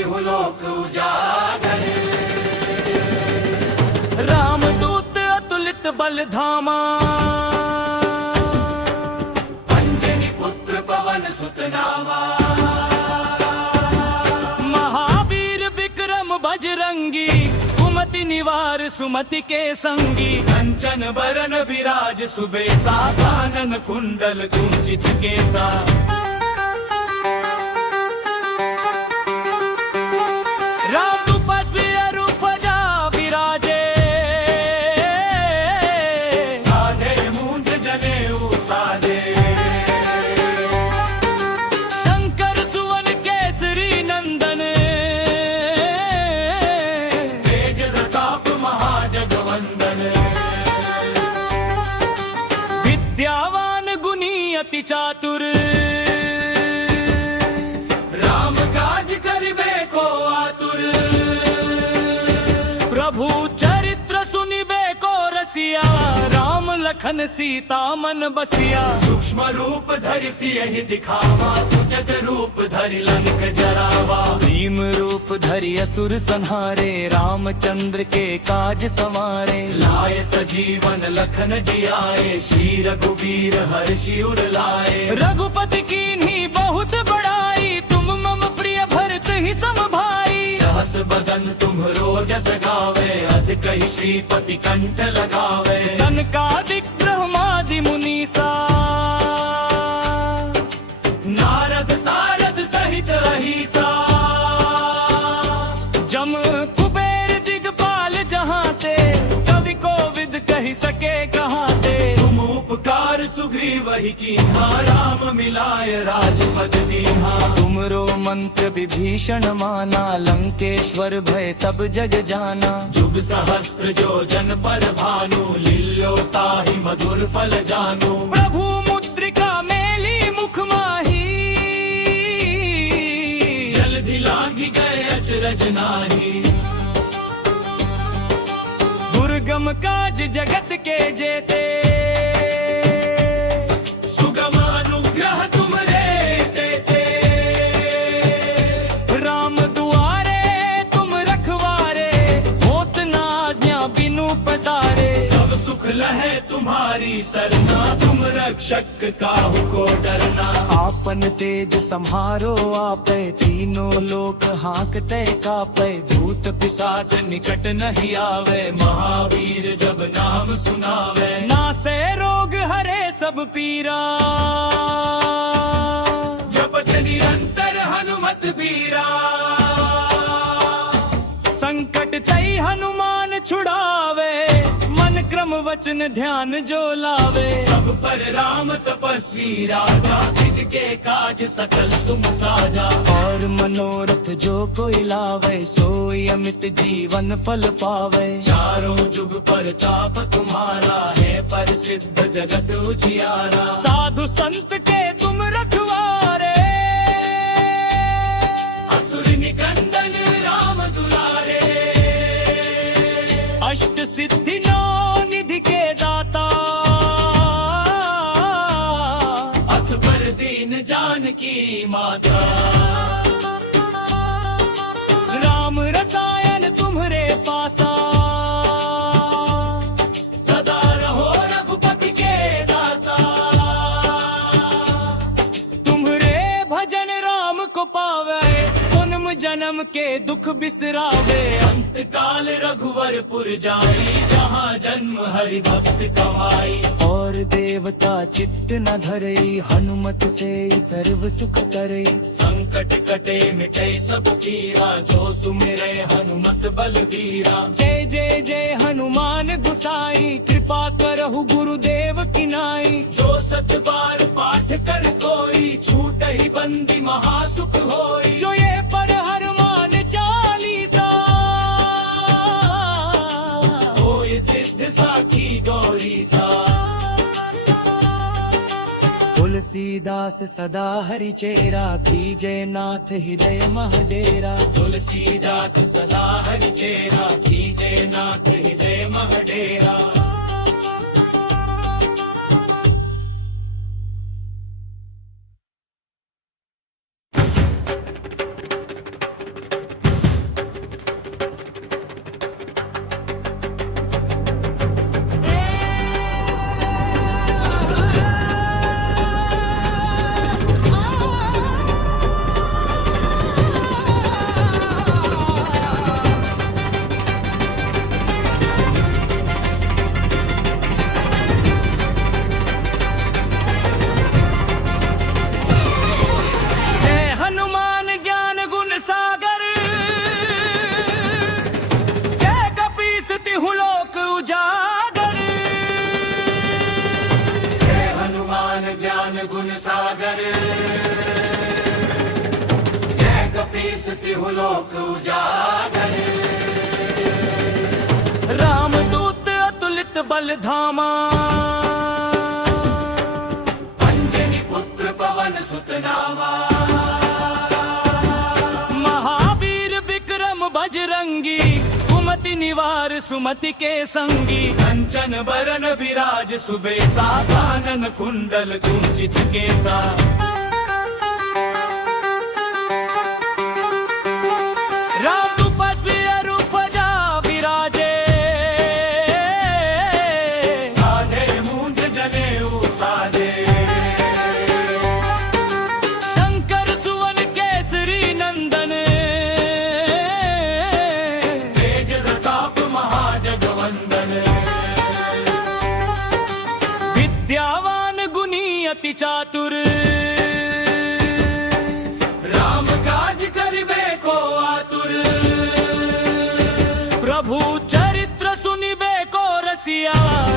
तिहुलोक उजागर। रामदूत अतुलित बल धामा, अंजनी पुत्र पवन सुत नामा। महावीर विक्रम बजरंगी, कुमति निवार सुमति के संगी। कंचन बरन विराज सुबेसा, कानन कुंडल कुंचित केसा। रामपद अरूप जा विराजे, कांधे मूंज जनेऊ साजे। शंकर सुवन केसरी नंदन, तेज प्रताप महाजगवंदन। विद्यावान गुणी अति चातुर, राम काज करिबे को आतुर। प्रभु चरित्र सुनिबे को रसिया। राम लखन सीता मन बसिया। सूक्ष्म रूप धरि सियहि दिखावा, तुझत रूप धरि लंक जरावा। भीम रूप धरि असुर संहारे, रामचंद्र के काज संवारे। लाए सजीवन लखन जियाए, श्री रघुवीर हर्षि उर लाए। रघुपति कीन्ही बहुत बड़ाई, तुम मम प्रिय भरत ही सम भाई। सहस बदन तुम्हरो जस गावे, अस कहि श्रीपति कंठ लगावे। सनकादिक ब्रह्मादि मुनीसा, नारद सारद सहित अहिसा। जम कुबेर दिगपाल जहाँ ते, कवि कोविद कहि सके कहाँ ते। तुम उपकार सुग्रीव ही कीन्हा, राम मिलाय राजपद दीन्हा। तुमरो मंत्र विभीषण माना, लंकेश्वर भय सब जग जाना। जुग सहस्त्र जो जन पर भानु, लील्यो ताहि मधुर फल जानु। प्रभु मुद्रिका मेली मुख माही, जल्दी लागी गए अचरज नाही। दुर्गम काज जगत के जेते, सुगम अनुग्रह तुमरे देते। राम दुआरे तुम रखवारे, होत ना आज्ञा बिनु पसारे। सब सुख लहे तुम्हारी सरना, तुम रक्षक काहू को डरना। आपन तेज सम्हारो आपै, तीनों लोक हांकते कापै। भूत पिशाच निकट नहीं आवे, महावीर जब नाम सुनावे। नासे रोग हरे सब पीरा, जपत निरंतर हनुमत बीरा। संकट तई हनुमान छुड़ावे, मन क्रम वचन ध्यान जो लावे। सब पर राम तपस्वी राजा, के काज सकल तुम साजा। और मनोरथ जो कोई लावे, सोई अमित जीवन फल पावे। चारों जुग पर ताप तुम्हारा है, प्रसिद्ध जगत उजियारा। साधु संत के तुम रखवारे, असुर निकंदन राम दुलारे। अष्ट सिद्धि नौ निधि के दाता, अस पर दीन जानकी माता। राम रसायन तुम्हरे पासा, सदा रहो रघुपति के दासा। तुम्हरे भजन राम को पावे, जन्म जन्म के दुख बिसरावे। अंत काल रघुवरपुर जाई, जहाँ जन्म हरि भक्त कमाई। और देवता चित्त न धरई, हनुमत से सर्व सुख करई। संकट कटे मिटे सब पीरा, जो सुमिरे हनुमत बलबीरा। जय जय जय हनुमान गुसाई, कृपा करहु गुरुदेव की नाई। जो सत बार पाठ कर कोई, छूट ही बंदी महासुख होई। जो ये पढ़ हनुमान चालीसा, होई सिद्ध साखी गौरी सा। तुलसीदास सदा हरि चेरा, कीजय नाथ हृदय महडेरा। तुलसीदास सदा हरि चेरा, कीजय नाथ हृदय महडेरा। तिहु लोक उजागर। रामदूत अतुलित बल धामा, अंजनी पुत्र पवन सुत नामा। महावीर विक्रम बजरंगी, कुमति निवार सुमति के संगी। कंचन बरन विराज सुबेसा, कानन कुंडल कुंचित केसा। रामदूत अरूप जा विराजे, कांधे मूंज जनेऊ साजे। शंकर सुवन केसरी नंदन, तेज प्रताप महाजगवंदन। विद्यावान गुणी अति चातुर, राम काज करिबे को आतुर। प्रभु चरित्र सुनिबे को रसिया।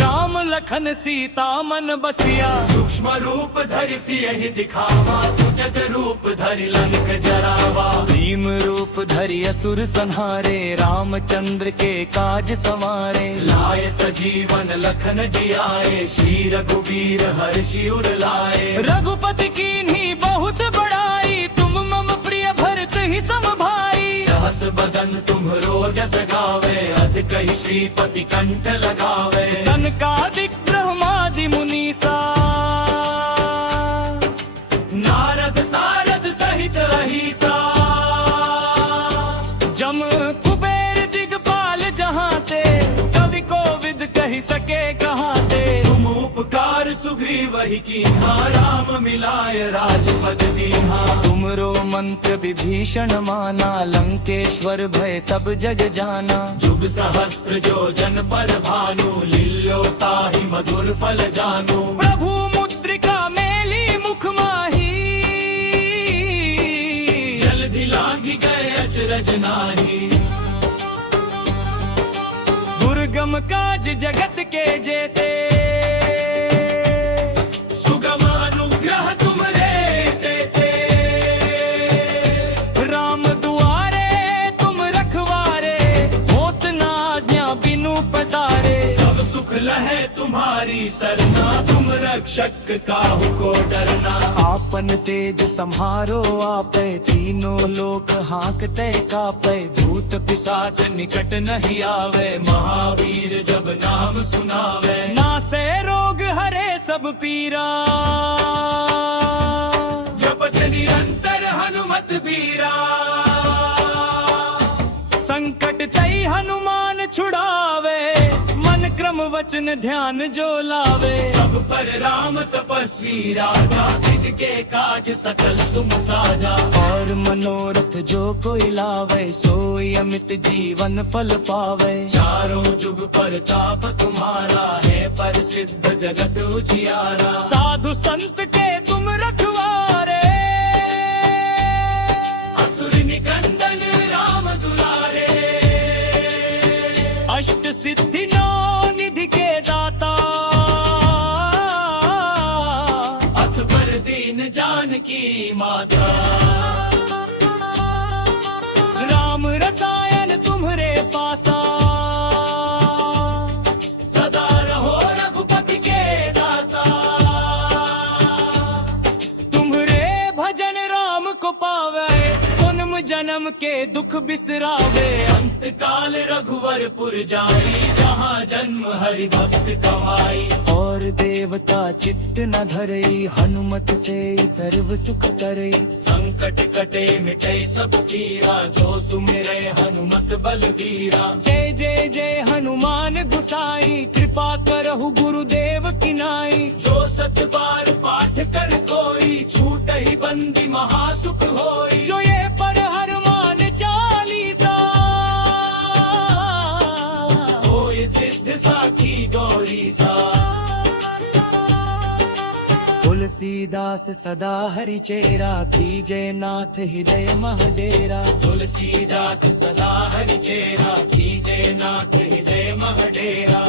राम लखन सीता मन बसिया। सूक्ष्म रूप धरि सियहि दिखावा, तुजग रूप धरि लंक जरावा। भीम रूप धरि असुर संहारे, रामचंद्र के काज संवारे। लाए सजीवन लखन जियाए, श्री रघुवीर हर्षि उर लाए। रघुपति कीन्ही बहुत बड़ाई, तुम मम प्रिय भरत ही सम भाई। सहस बदन तुम्हरो जस गावे, अस कहि श्रीपति कंठ लगावे। सनकादिक ब्रह्मादि मुनीसा, नारद सारद सहित अहिसा। जम कुबेर दिगपाल जहाँ ते, कवि कोविद कहि सके कहाँ ते। तुम उपकार सुग्रीव ही कीन्हा, राम मिलाय राजपद दीन्हा। तुमरो मंत्र विभीषण माना, लंकेश्वर भय सब जग जाना। जुग सहस्त्र जो जन पर भानु, लील्यो ताहि मधुर फल जानु। प्रभु मुद्रिका मेली मुख माही, जल्दि लागी गए अचरज नाही। दुर्गम काज जगत के जेते, सुगम अनुग्रह तुमरे देते। राम दुआरे तुम रखवारे, होत ना आज्ञा बिनु पसारे। सब सुख लहे तुम्हारी सरना, तुम रक्षक काहू को डरना। आपन तेज सम्हारो आपे, तीनों लोक हांकते कापे। भूत पिशाच निकट नहीं आवे, महावीर जब नाम सुनावे। नासे रोग हरे सब पीरा, जपत निरंतर हनुमत बीरा। संकट तई हनुमान छुड़ावे, मन क्रम वचन ध्यान जो लावे। सब पर राम तपस्वी राजा, के काज सकल तुम साजा। और मनोरथ जो कोई लावे, सोई अमित जीवन फल पावे। चारों जुग पर ताप तुम्हारा है, पर सिद्ध जगत उजियारा। साधु संत के तुम रखवारे, असुर निकंदन राम दुलारे। अष्ट सिद्धि नौ निधि के दाता, अस पर दीन जानकी माता। राम रसायन तुम्हरे पासा, सदा रहो रघुपति के दासा। तुम्हरे भजन राम को पावे, जन्म जन्म के दुख बिसरावे। अंत काल रघुवरपुर जाई, जहाँ जन्म हरि भक्त कमाई। और देवता चित्त न धरई, हनुमत से सर्व सुख करई। संकट कटे मिटे सब पीरा, जो सुमिरे हनुमत बलबीरा। जय जय जय हनुमान गुसाई, कृपा करहु गुरुदेव की नाई। जो सत बार पाठ कर कोई, छूट ही बंदी महासुख होई। जो ये पढ़ हनुमान चालीसा, होय सिद्ध साखी गौरी सा। तुलसीदास सदा हरि चेरा, कीजय नाथ हृदय मह डेरा। तुलसीदास सदा हरि चेरा, कीजय नाथ हृदय मह डेरा।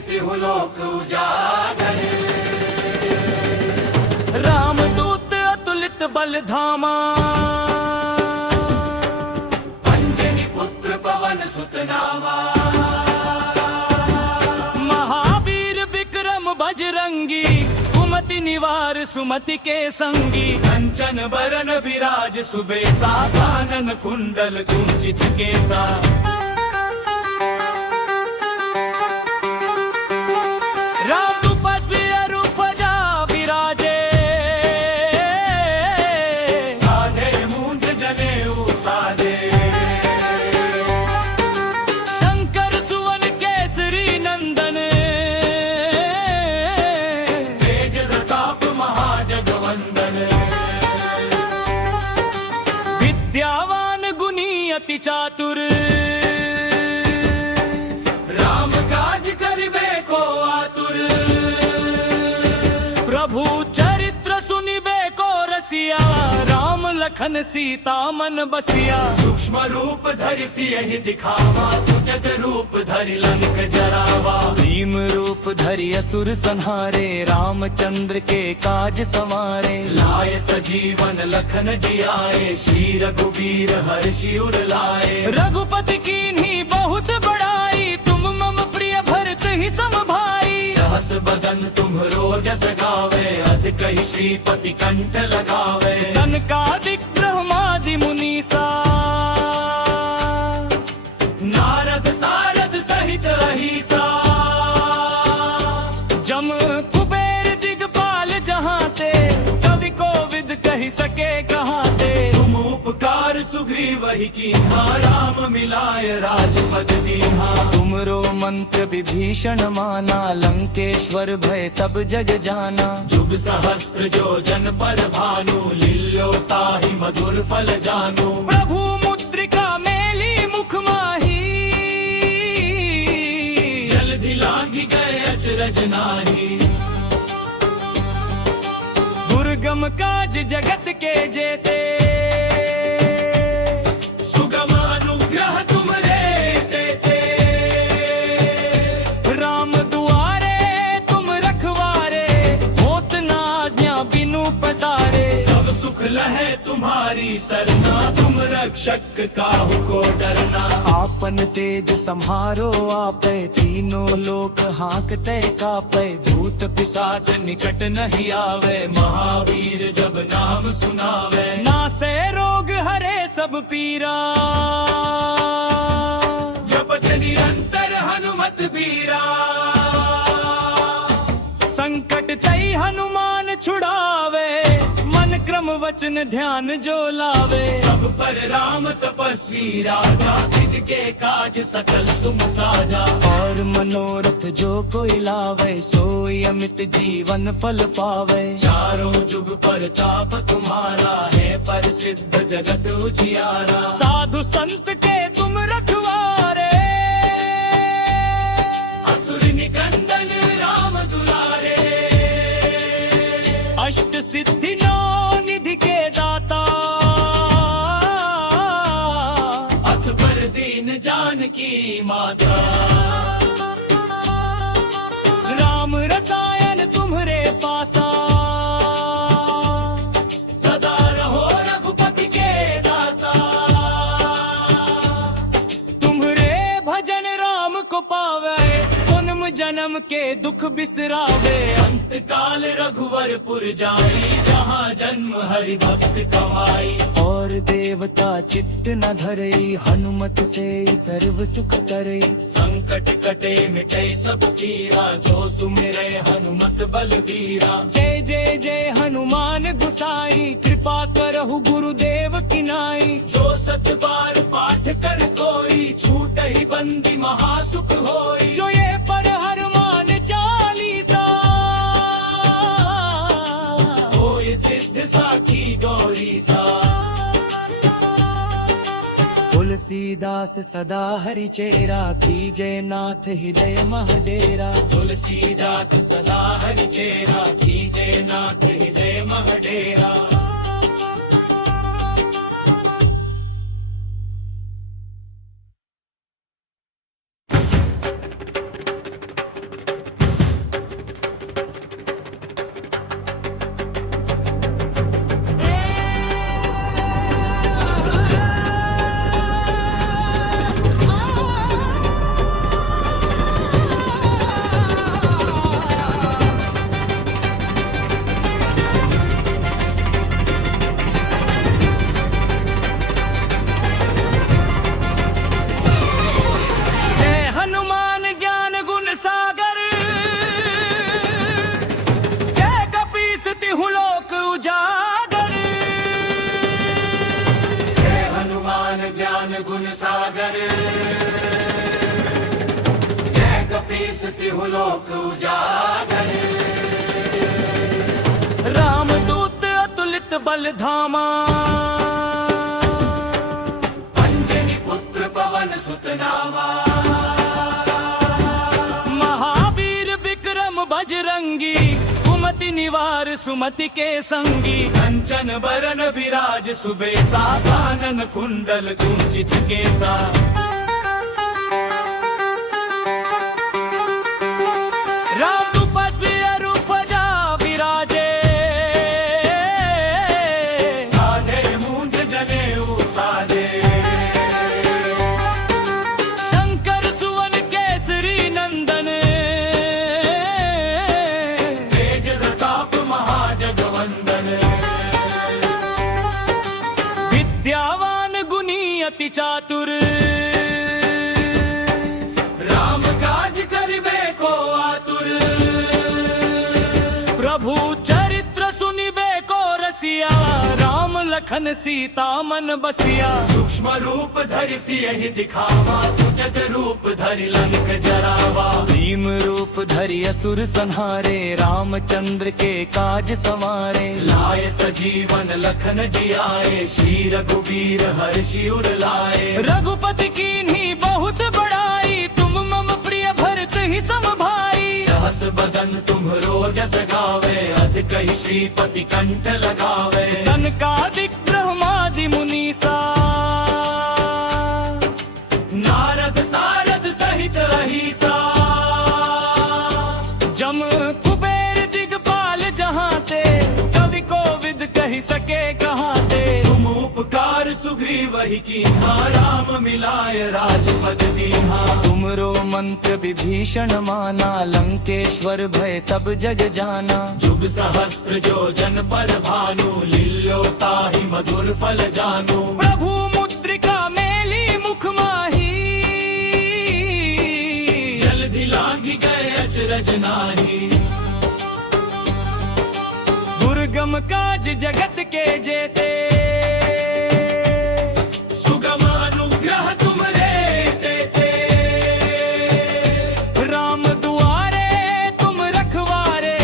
तिहु लोक उजागर। रामदूत अतुलित बल धामा, अंजनी पुत्र पवन सुत नामा। महावीर विक्रम बजरंगी, कुमति निवार सुमति के संगी। कंचन बरन विराज सुबेसा, कानन कुंडल कुंचित केसा। रामपद अरूप जा विराजे, कांधे मूंज जनेऊ साजे। शंकर सुवन केसरी नंदन, तेज प्रताप महाजगवंदन। विद्यावान गुणी अति चातुर, राम काज करिबे को आतुर। प्रभु चरित्र सुनिबे को रसिया। राम लखन सीता मन बसिया। सूक्ष्म रूप धरि सियहि दिखावा, तुजग रूप धरि लंक जरावा। भीम रूप धरि असुर संहारे, रामचंद्र के काज संवारे। लाए सजीवन लखन जियाए, श्री रघुवीर हर्षि उर लाए। रघुपति कीन्ही बहुत बड़ाई, तुम मम प्रिय भरत ही सम भाई। सहस बदन तुम्हरो जस गावे, अस कहि श्रीपति कंठ लगावे। सनकादिक ब्रह्मादि मुनीसा, नारद सारद सहित अहिसा। जम कुबेर दिगपाल जहाँ ते, कवि कोविद कहि सके कहाँ ते। तुम उपकार सुग्रीव ही कीन्हा, राम मिलाय राजपद दीन्हा। तुमरो मंत्र विभीषण माना, लंकेश्वर भय सब जग जाना। जुग सहस्त्र जो जन पर भानु, लील्यो ताहि मधुर फल जानु। प्रभु मुद्रिका मेली मुख माही, जल्दी लागी गए अचरज नाही। दुर्गम काज जगत के जेते, सुगम अनुग्रह तुमरे तेते। राम दुआरे तुम रखवारे, होत न आज्ञा बिनु पसारे। सब सुख लहे तुम्हारी सरना, तुम रक्षक काहू को डरना। आपन तेज सम्हारो आपै, तीनों लोक हांकते कापै। भूत पिशाच निकट नहीं आवे, महावीर जब नाम सुनावे। नासे रोग हरे सब पीरा, जपत निरंतर हनुमत बीरा। संकट तई हनुमान छुड़ावे, मन क्रम वचन ध्यान जो लावे। सब पर राम तपस्वी राजा, तिनके काज सकल तुम साजा। और मनोरथ जो कोई लावे, सोई अमित जीवन फल पावे। चारों जुग पर ताप तुम्हारा है, पर सिद्ध जगत उजियारा। साधु संत के तुम रखवारे, असुर निकंदन राम दुलारे। अष्ट सिद्धि नौ निधि के दाता। अस पर दीन जानकी माता। राम रसायन तुम्हरे पासा, सदा रहो रघुपति के दासा। तुम्हरे भजन राम को पावे, जन्म जन्म के दुख बिसरावे। अंत काल रघुवरपुर जाई, जहाँ जन्म हरि भक्त कमाई। और देवता चित्त न धरई, हनुमत से सर्व सुख करई। संकट कटे मिटे सब पीरा, जो सुमिरे हनुमत बलबीरा। जय जय जय हनुमान गुसाई, कृपा करहु गुरुदेव की नाई। जो सत बार पाठ कर कोई, छूट ही बंदी महासुख होई। जो ये पढ़ हनुमान चालीसा, होय सिद्ध साखी गौरी सा। तुलसीदास सदा हरि चेरा, कीजय नाथ हृदय महडेरा। तुलसीदास सदा हरि चेरा, कीजय नाथ हृदय महडेरा। तीस तिहु लोक उजागर। रामदूत अतुलित बल धामा, अंजनी पुत्र पवन सुत नामा। महावीर विक्रम बजरंगी, कुमति निवार सुमति के संगी। कंचन बरन विराज सुबेसा, कानन कुंडल कुंचित केसा। रामरूपज अरूपजा विराजे, कांधे मूंज जनेऊ साजे। शंकर सुवन केसरी नंदन, तेज प्रताप महाजगवंदन। विद्यावान गुणी अति चातुर, राम काज करिबे को आतुर। प्रभु चरित्र सुनिबे को रसिया। राम लखन सीता मन बसिया। सूक्ष्म रूप धरि सियहि दिखावा, तुझत रूप धरि लंक जरावा। भीम रूप धरि असुर संहारे, रामचंद्र के काज संवारे। लाए सजीवन लखन जियाए, श्री रघुवीर हर्षि उर लाए। रघुपति कीन्ही बहुत बड़ाई, तुम मम प्रिय भरत ही सम भाई। सहस बदन तुम्हरो जस गावे, अस कहि श्रीपति कंठ लगावे। सनकादिक ब्रह्मादि मुनीसा, नारद सारद सहित अहिसा। जम कुबेर दिगपाल जहाँ ते, कवि कोविद कहि सके कहाँ ते। तुम उपकार सुग्रीव ही कीन्हा, राम मिलाय राजपद दीन्हा। तुमरो मंत्र विभीषण माना, लंकेश्वर भय सब जग जाना। जुग सहस्त्र जो जन पर भानु, लील्यो ताहि मधुर फल जानु। प्रभु मुद्रिका मेली मुख माही, जल्दी लांघि गए अचरज नाही। दुर्गम काज जगत के जेते, सुगम अनुग्रह तुमरे तेते। राम दुआरे तुम रखवारे,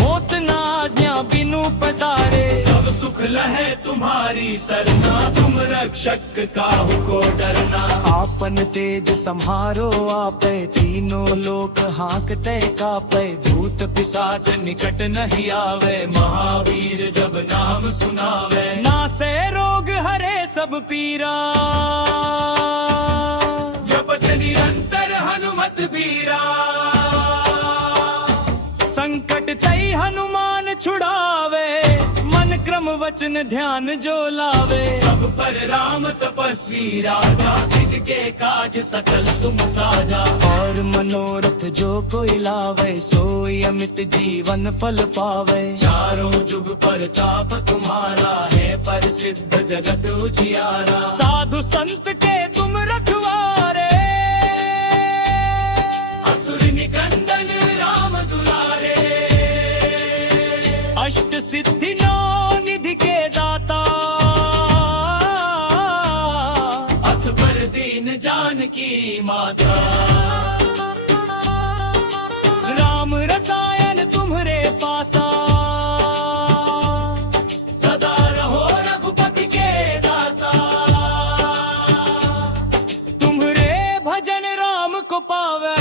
होत न आज्ञा बिनु पसारे। सब सुख लहे तुम्हारी सरना, तुम रक्षक काहू को डरना। आपन तेज सम्हारो आपै, तीनों लोक हांकते कापै। भूत पिशाच निकट नहीं आवे, महावीर जब नाम सुनावे। नासे रोग हरे सब पीरा, जपत निरंतर हनुमत बीरा। संकट तई हनुमान छुड़ावे, मन क्रम वचन ध्यान जो लावे। सब पर राम तपस्वी राजा, के काज सकल तुम साजा। और मनोरथ जो कोई लावे, सोई अमित जीवन फल पावे। चारों जुग पर ताप तुम्हारा है, पर सिद्ध जगत उजियारा। साधु संत के तुम रखवारे, असुर निकंदन राम दुलारे। अष्ट सिद्धि नौ निधि के दाता, अस पर दीन जानकी माता। राम रसायन तुम्हरे पासा, सदा रहो रघुपति के दासा। तुम्हरे भजन राम को पावे,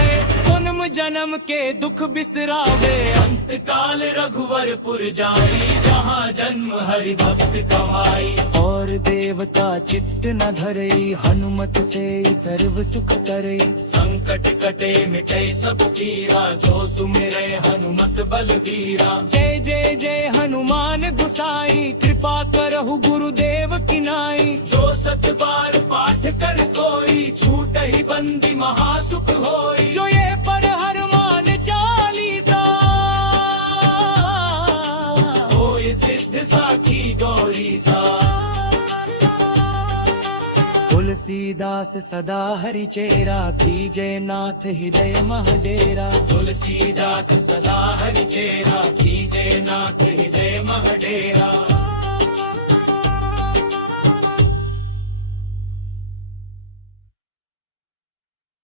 जन्म जन्म के दुख बिसरावे। अंत काल रघुवरपुर जाई, जहाँ जन्म हरि भक्त कमाई। और देवता चित्त न धरई, हनुमत से सर्व सुख करई। संकट कटे मिटे सब पीरा, जो सुमिरे हनुमत बलबीरा। जय जय जय हनुमान गुसाई, कृपा करहु गुरुदेव की नाई। जो सत बार पाठ कर कोई, छूट ही बंदी महासुख होई। जो ये पर हनुमान चालीसा, होय सिद्ध साखी गौरी सा। तुलसीदास सदा हरि चेरा, कीजे नाथ हृदय मह डेरा। तुलसीदास सदा हरि चेरा, कीजे नाथ हृदय मह डेरा।